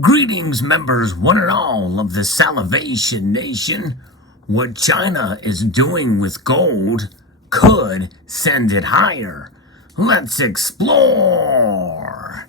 Greetings, members, one and all of the Salivation Nation. What China is doing with gold could send it higher. Let's explore.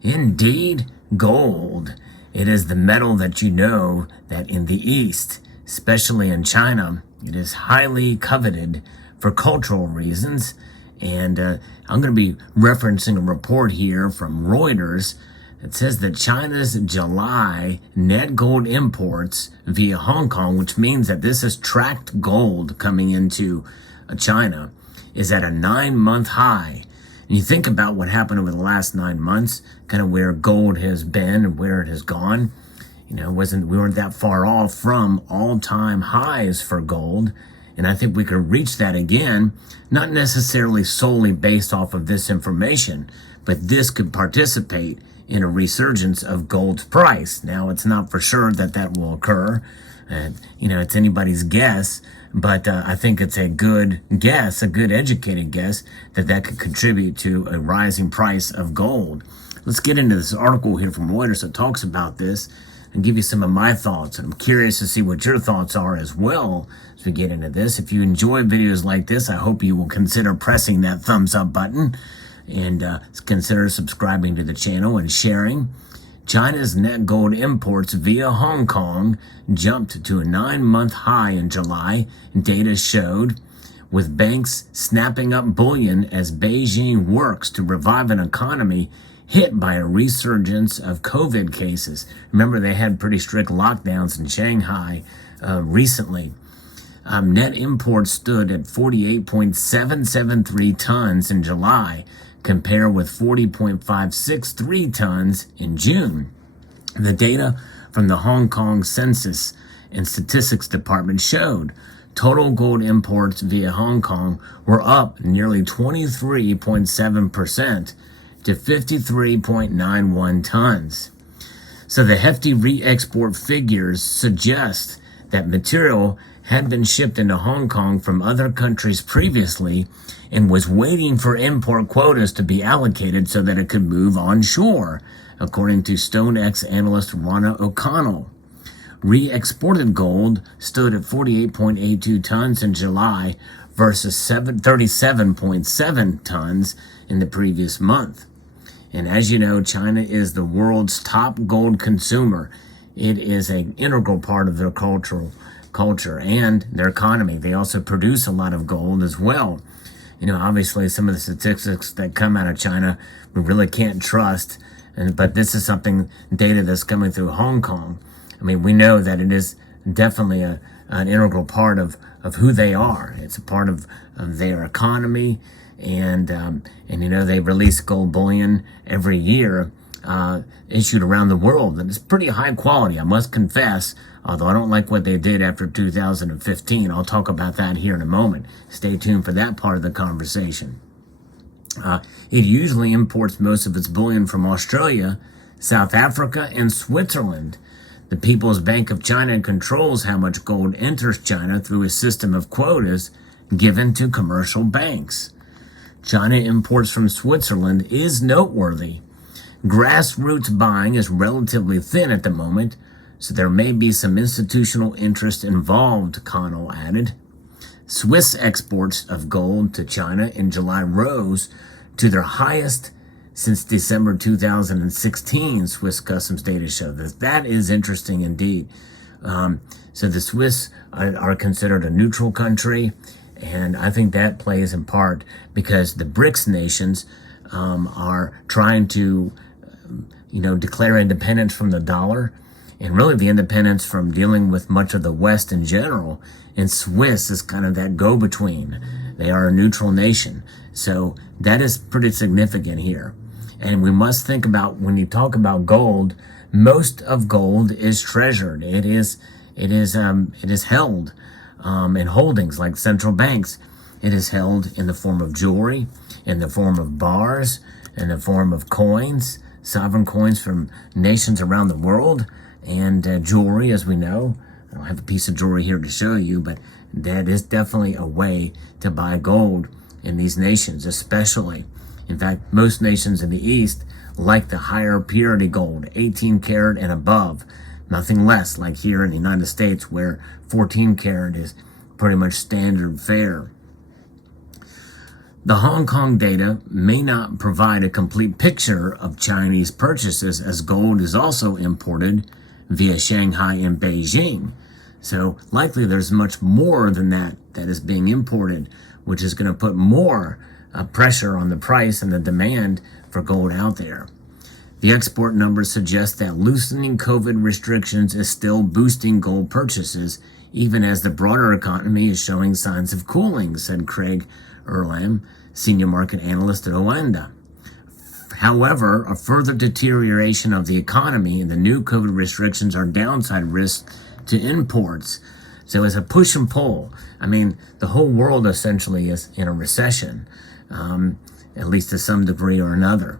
Indeed, gold. It is the metal that you know that in the East, especially in China, it is highly coveted for cultural reasons. And I'm going to be referencing a report here from Reuters that says that China's July net gold imports via Hong Kong, which means that this is tracked gold coming into China, is at a 9-month high. And you think about what happened over the last 9 months, kind of where gold has been and where it has gone. You know, we weren't that far off from all-time highs for gold. And I think we could reach that again, not necessarily solely based off of this information, but this could participate in a resurgence of gold's price. Now, it's not for sure that that will occur. It's anybody's guess, but I think it's a good guess, a good educated guess, that could contribute to a rising price of gold. Let's get into this article here from Reuters that talks about this and give you some of my thoughts. And I'm curious to see what your thoughts are as well as we get into this. If you enjoy videos like this, I hope you will consider pressing that thumbs up button and consider subscribing to the channel and sharing. China's net gold imports via Hong Kong jumped to a 9-month high in July, data showed, with banks snapping up bullion as Beijing works to revive an economy hit by a resurgence of COVID cases. Remember, they had pretty strict lockdowns in Shanghai recently. Net imports stood at 48.773 tons in July, compare with 40.563 tons in June. The data from the Hong Kong Census and Statistics Department showed total gold imports via Hong Kong were up nearly 23.7% to 53.91 tons. So the hefty re-export figures suggest that material had been shipped into Hong Kong from other countries previously and was waiting for import quotas to be allocated so that it could move onshore, according to StoneX analyst Ronna O'Connell. Re-exported gold stood at 48.82 tons in July versus 37.7 tons in the previous month. And as you know, China is the world's top gold consumer. It is an integral part of their culture and their economy. They also produce a lot of gold as well. You know, obviously some of the statistics that come out of China we really can't trust, but this is data that's coming through Hong Kong. I mean, we know that it is definitely an integral part of who they are. It's a part of their economy, and they release gold bullion every year, issued around the world, and it's pretty high quality, I must confess. Although I don't like what they did after 2015. I'll talk about that here in a moment. Stay tuned for that part of the conversation. It usually imports most of its bullion from Australia, South Africa, and Switzerland. The People's Bank of China controls how much gold enters China through a system of quotas given to commercial banks. China imports from Switzerland is noteworthy. Grassroots buying is relatively thin at the moment, so there may be some institutional interest involved, Connell added. Swiss exports of gold to China in July rose to their highest since December 2016, Swiss customs data show. That is interesting indeed. So the Swiss are considered a neutral country, and I think that plays in part because the BRICS nations are trying to, declare independence from the dollar, and really the independence from dealing with much of the West in general. And Swiss is kind of that go-between. They are a neutral nation. So that is pretty significant here. And we must think about, when you talk about gold, most of gold is treasured. It is held in holdings like central banks. It is held in the form of jewelry, in the form of bars, in the form of coins, sovereign coins from nations around the world, and jewelry, as we know, I don't have a piece of jewelry here to show you, but that is definitely a way to buy gold in these nations, especially. In fact, most nations in the East like the higher purity gold, 18 karat and above, nothing less, like here in the United States where 14 karat is pretty much standard fare. The Hong Kong data may not provide a complete picture of Chinese purchases, as gold is also imported via Shanghai and Beijing. So likely there's much more than that is being imported, which is going to put more pressure on the price and the demand for gold out there. The export numbers suggest that loosening COVID restrictions is still boosting gold purchases, even as the broader economy is showing signs of cooling, said Craig Erlam, senior market analyst at Oanda. However, a further deterioration of the economy and the new COVID restrictions are downside risks to imports. So it's a push and pull. I mean, the whole world essentially is in a recession, at least to some degree or another.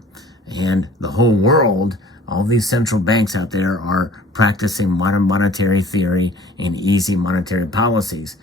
And the whole world, all these central banks out there are practicing modern monetary theory and easy monetary policies.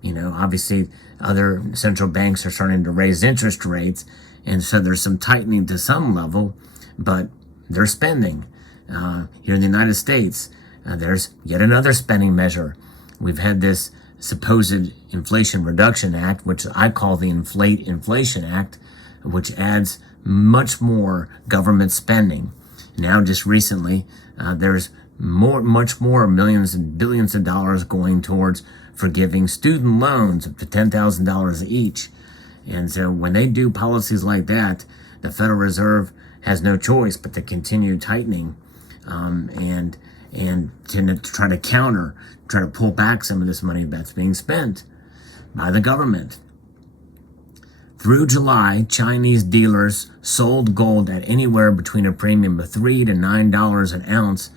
You know, obviously other central banks are starting to raise interest rates, and so there's some tightening to some level, but they're spending. Here in the United States, there's yet another spending measure. We've had this supposed Inflation Reduction Act, which I call the Inflate Inflation Act, which adds much more government spending. Now, just recently, there's much more millions and billions of dollars going towards forgiving student loans up to $10,000 each. And so when they do policies like that, the Federal Reserve has no choice but to continue tightening and to try to try to pull back some of this money that's being spent by the government. Through July, Chinese dealers sold gold at anywhere between a premium of $3 to $9 an ounce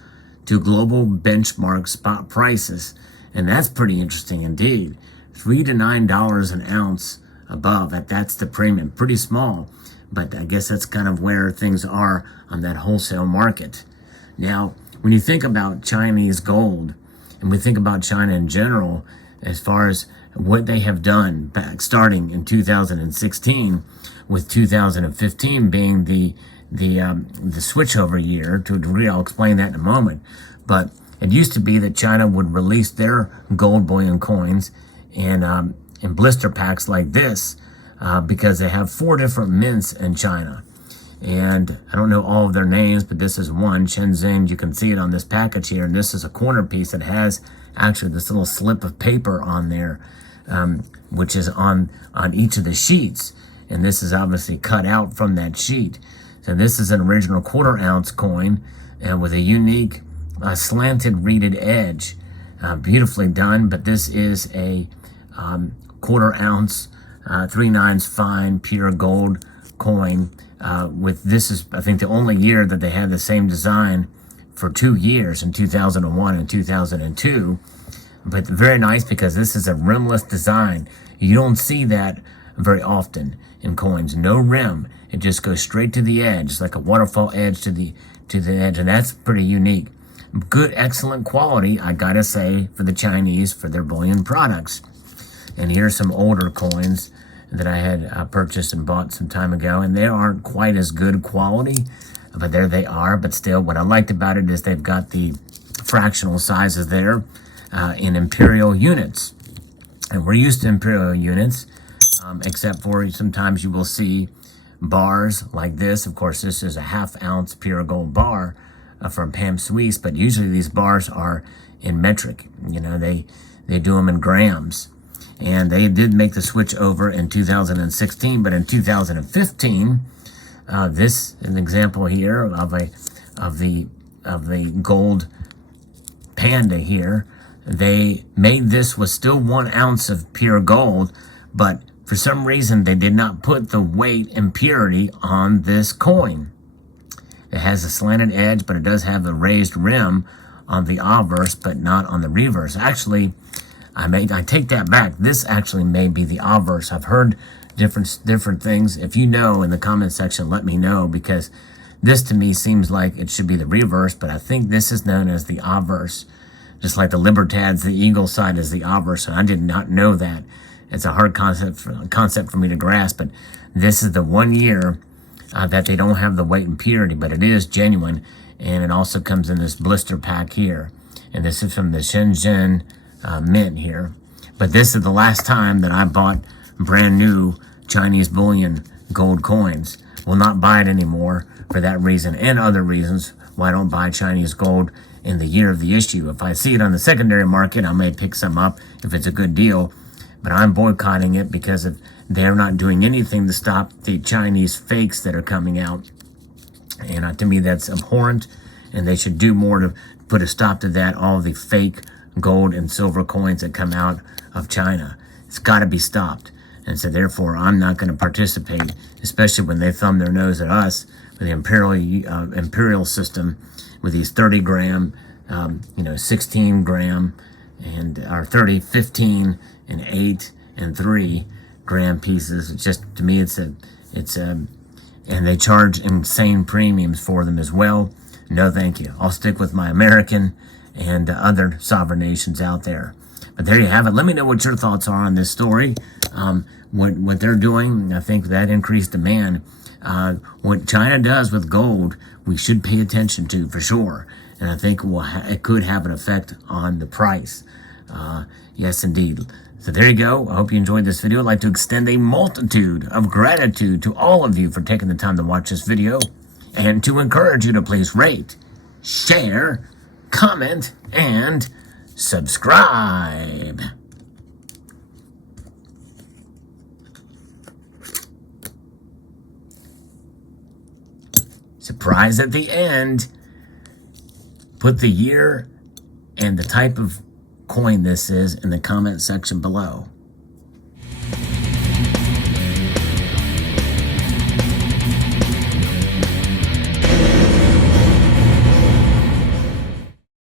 to global benchmark spot prices. And that's pretty interesting indeed. $3 to $9 an ounce above, that's the premium. Pretty small, but I guess that's kind of where things are on that wholesale market. Now, when you think about Chinese gold, and we think about China in general, as far as what they have done back starting in 2016, with 2015 being the switchover year to a degree. I'll explain that in a moment. But it used to be that China would release their gold bullion coins in blister packs like this because they have 4 different mints in China. And I don't know all of their names, but this is one, Shenzhen. You can see it on this package here. And this is a corner piece that has actually this little slip of paper on there, which is on each of the sheets. And this is obviously cut out from that sheet. So this is an original 1/4 ounce coin and with a unique slanted reeded edge. Beautifully done, but this is a 1/4 ounce 3/9 fine pure gold coin. This is, I think, the only year that they had the same design for 2 years, in 2001 and 2002. But very nice because this is a rimless design. You don't see that very often in coins. No rim. It just goes straight to the edge. It's like a waterfall edge to the edge, and that's pretty unique. Good, excellent quality, I gotta say, for the Chinese for their bullion products. And here's some older coins that I had purchased and bought some time ago, and they aren't quite as good quality, but there they are. But still, what I liked about it is they've got the fractional sizes there in imperial units. And we're used to imperial units, except for sometimes you will see bars like this. Of course, this is a 1/2 ounce pure gold bar from Pam Suisse, but usually these bars are in metric. You know, they do them in grams. And they did make the switch over in 2016, but in 2015, this is an example here of the gold panda here. They made this with still 1 ounce of pure gold, but for some reason they did not put the weight and purity on this coin. It has a slanted edge, but it does have the raised rim on the obverse, but not on the reverse. Actually, I take that back. This actually may be the obverse. I've heard different things. If you know, in the comment section, let me know, because this to me seems like it should be the reverse, but I think this is known as the obverse. just like the Libertad's the eagle side is the obverse. And I did not know that. It's a hard concept for me to grasp, but this is the 1 year that they don't have the weight and purity, but it is genuine, and it also comes in this blister pack here. And this is from the Shenzhen Mint here. But this is the last time that I bought brand new Chinese bullion gold coins. Will not buy it anymore for that reason and other reasons why I don't buy Chinese gold in the year of the issue. If I see it on the secondary market, I may pick some up if it's a good deal. But I'm boycotting it because they're not doing anything to stop the Chinese fakes that are coming out. And to me, that's abhorrent. And they should do more to put a stop to that, all the fake gold and silver coins that come out of China. It's got to be stopped. And so therefore, I'm not going to participate, especially when they thumb their nose at us with the imperial system with these 30 gram, 16 gram, and or 30, 15, and 8 and 3 gram pieces. It's just, to me, and they charge insane premiums for them as well. No, thank you. I'll stick with my American and other sovereign nations out there. But there you have it. Let me know what your thoughts are on this story. What they're doing, I think that increased demand. What China does with gold, we should pay attention to for sure. And I think it could have an effect on the price. Yes, indeed. So there you go. I hope you enjoyed this video. I'd like to extend a multitude of gratitude to all of you for taking the time to watch this video, and to encourage you to please rate, share, comment, and subscribe. Surprise at the end. Put the year and the type of coin this is in the comment section below.